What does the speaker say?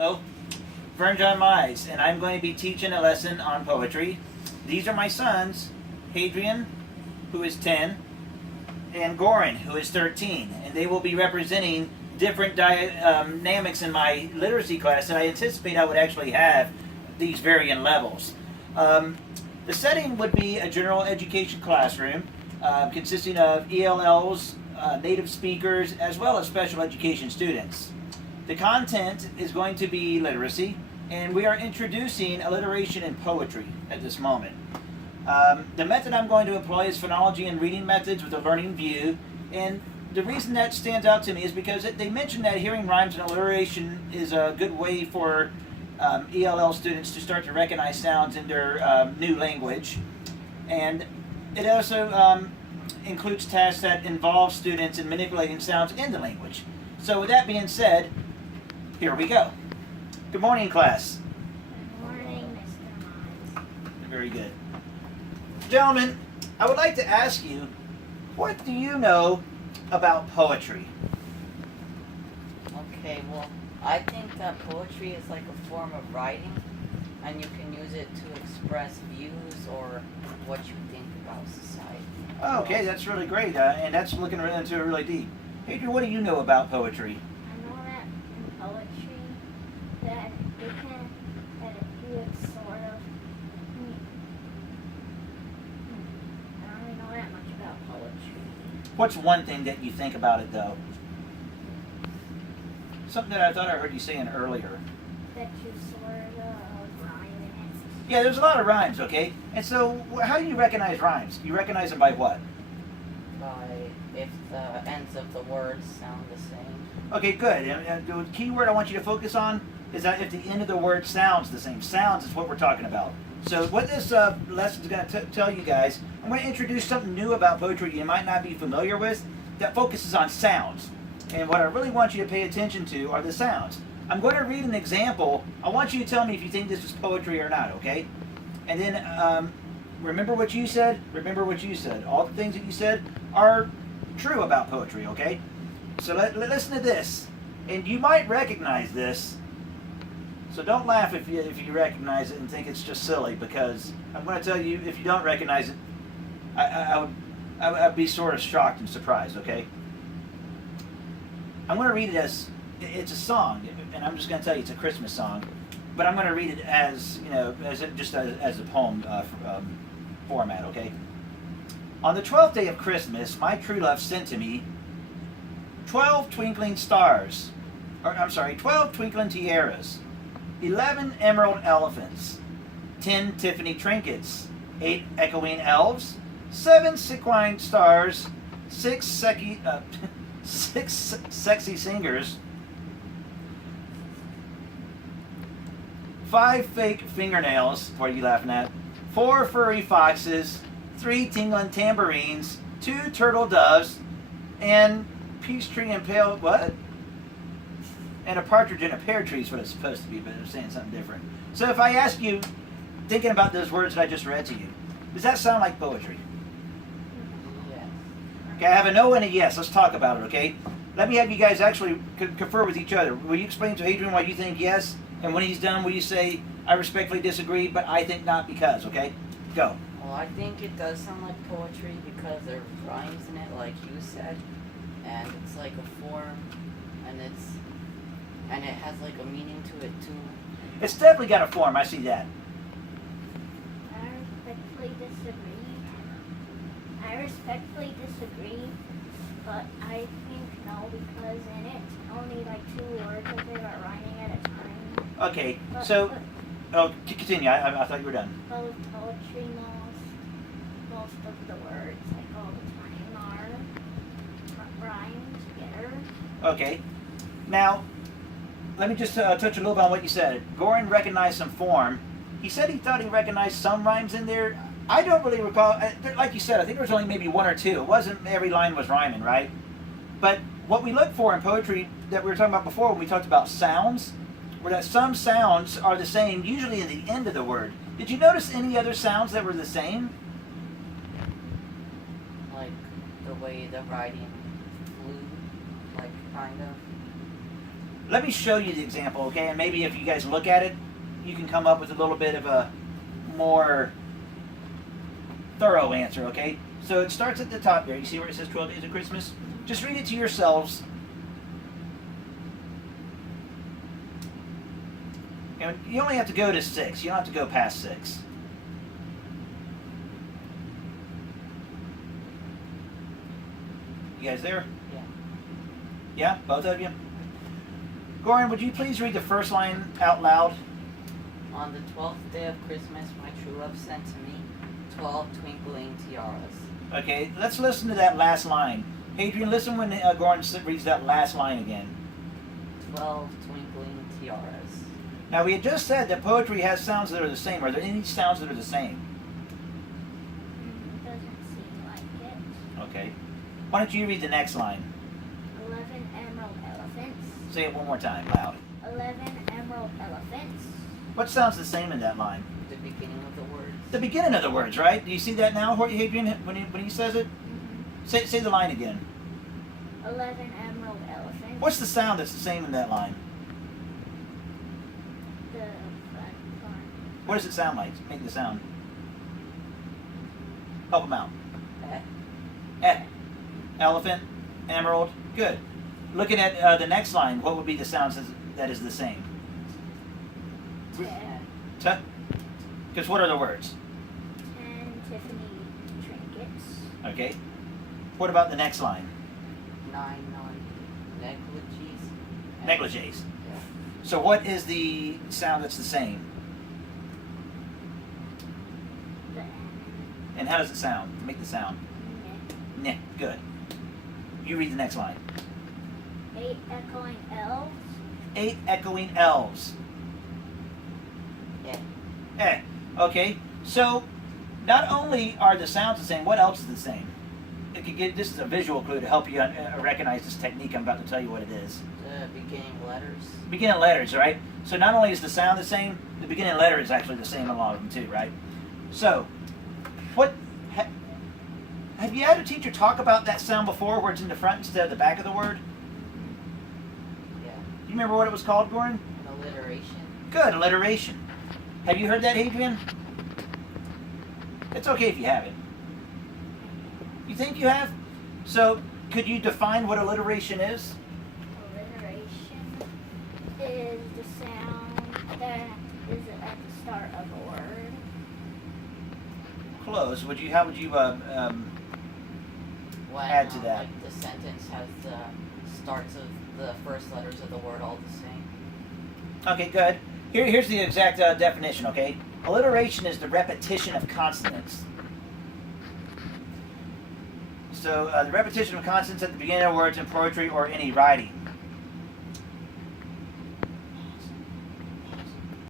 Hello, Vern John Mize, and I'm going to be teaching a lesson on poetry. These are my sons, Hadrian, who is 10, and Goran, who is 13, and they will be representing different dynamics in my literacy class that I anticipate I would actually have these varying levels. The setting would be a general education classroom consisting of ELLs, native speakers, as well as special education students. The content is going to be literacy, and we are introducing alliteration and poetry at this moment. The method I'm going to employ is phonology and reading methods with a learning view, and the reason that stands out to me is because they mentioned that hearing rhymes and alliteration is a good way for ELL students to start to recognize sounds in their new language, and it also includes tasks that involve students in manipulating sounds in the language. So with that being said, here we go. Good morning, class. Good morning, Mr. Mize. Very good. Gentlemen, I would like to ask you, what do you know about poetry? Okay, well, I think that poetry is like a form of writing, and you can use it to express views or what you think about society. Oh, okay, that's really great, and that's looking into it really deep. Adrian, what do you know about poetry? I know that in poetry that it's sort of. I don't really know that much about poetry. What's one thing that you think about it, though? Something that I thought I heard you saying earlier. That you sort of rhyme in it. Yeah, there's a lot of rhymes, okay? And so, how do you recognize rhymes? You recognize them by what? By if the ends of the words sound the same. Okay, good. And the key word I want you to focus on is that if the end of the word sounds the same. Sounds is what we're talking about. So what this lesson is going to tell you guys, I'm going to introduce something new about poetry you might not be familiar with that focuses on sounds. And what I really want you to pay attention to are the sounds. I'm going to read an example. I want you to tell me if you think this is poetry or not, okay? And then remember what you said. Remember what you said. All the things that you said are true about poetry, okay? So listen to this. And you might recognize this. So don't laugh if you recognize it and think it's just silly, because I'm going to tell you, if you don't recognize it, I'd be sort of shocked and surprised, okay? I'm going to read it as, it's a song, and I'm just going to tell you it's a Christmas song, but I'm going to read it as, as a poem format, okay? On the 12th day of Christmas, my true love sent to me 12 twinkling stars, 12 twinkling tiaras, 11 emerald elephants, 10 Tiffany trinkets, 8 echoing elves, 7 sequined stars, 6 sexy singers, 5 fake fingernails, what are you laughing at? 4 furry foxes, 3 tingling tambourines, 2 turtle doves, and peach tree and pale, what? And a partridge in a pear tree is what it's supposed to be, but they're saying something different. So if I ask you, thinking about those words that I just read to you, does that sound like poetry? Yes. Okay, I have a no and a yes. Let's talk about it, okay? Let me have you guys actually confer with each other. Will you explain to Adrian why you think yes? And when he's done, will you say, I respectfully disagree, but I think not because, okay? Go. Well, I think it does sound like poetry because there's rhymes in it, like you said, and it's like a form, and it has like a meaning to it too. It's definitely got a form. I see that. I respectfully disagree, but I think no, because in it, only like 2 words of it are rhyming at a time. Okay, so, continue. I thought you were done. But with poetry, most of the words, like all the time, are rhymed together. Okay. Now, let me just touch a little bit on what you said. Goran recognized some form. He said he thought he recognized some rhymes in there. I don't really recall. Like you said, I think there was only maybe 1 or 2. It wasn't every line was rhyming, right? But what we look for in poetry that we were talking about before when we talked about sounds, were that some sounds are the same, usually in the end of the word. Did you notice any other sounds that were the same? Like the way the writing flew, like kind of. let me show you the example, okay? And maybe if you guys look at it, you can come up with a little bit of a more thorough answer, okay? So it starts at the top there. You see where it says 12 Days of Christmas? Just read it to yourselves. And you only have to go to 6. You don't have to go past 6. You guys there? Yeah. Yeah? Both of you? Goran, would you please read the first line out loud? On the 12th day of Christmas, my true love sent to me 12 twinkling tiaras. Okay, let's listen to that last line. Hadrian, listen when Goran reads that last line again. 12 twinkling tiaras. Now, we had just said that poetry has sounds that are the same. Are there any sounds that are the same? Doesn't seem like it. Okay. Why don't you read the next line? 11 emerald elephants. Say it one more time, loud. 11 emerald elephants. What sounds the same in that line? The beginning of the words. The beginning of the words, right? Do you see that now, Hadrian, when he says it? Mm-hmm. Say the line again. 11 emerald elephants. What's the sound that's the same in that line? The front part. What does it sound like? Make the sound. Help them out. Eh. Eh. Elephant. Emerald. Good. Looking at the next line, what would be the sounds that is the same? Ten. Because what are the words? 10 Tiffany trinkets. Okay. What about the next line? 9 negligees. Negligees. Yeah. So what is the sound that's the same? The N. And how does it sound? Make the sound. Neh. Good. You read the next line. 8 echoing elves. 8 echoing elves. Eh. Eh. Okay. So not only are the sounds the same, what else is the same? It could get, this is a visual clue to help you recognize this technique I'm about to tell you what it is. The beginning letters. Beginning letters, right? So not only is the sound the same, the beginning letter is actually the same in a lot of them too, right? So, have you had a teacher talk about that sound before where it's in the front instead of the back of the word? Yeah. Do you remember what it was called, Goran? An alliteration. Good, alliteration. Have you heard that, Hadrian? It's okay if you haven't. You think you have? So, could you define what alliteration is? Alliteration is the sound that is at the start of a word. Close. How would you When, add to that? Like the sentence has the starts of the first letters of the word all the same. Okay, good. Here's the exact definition, okay? Alliteration is the repetition of consonants. So, the repetition of consonants at the beginning of words in poetry or any writing.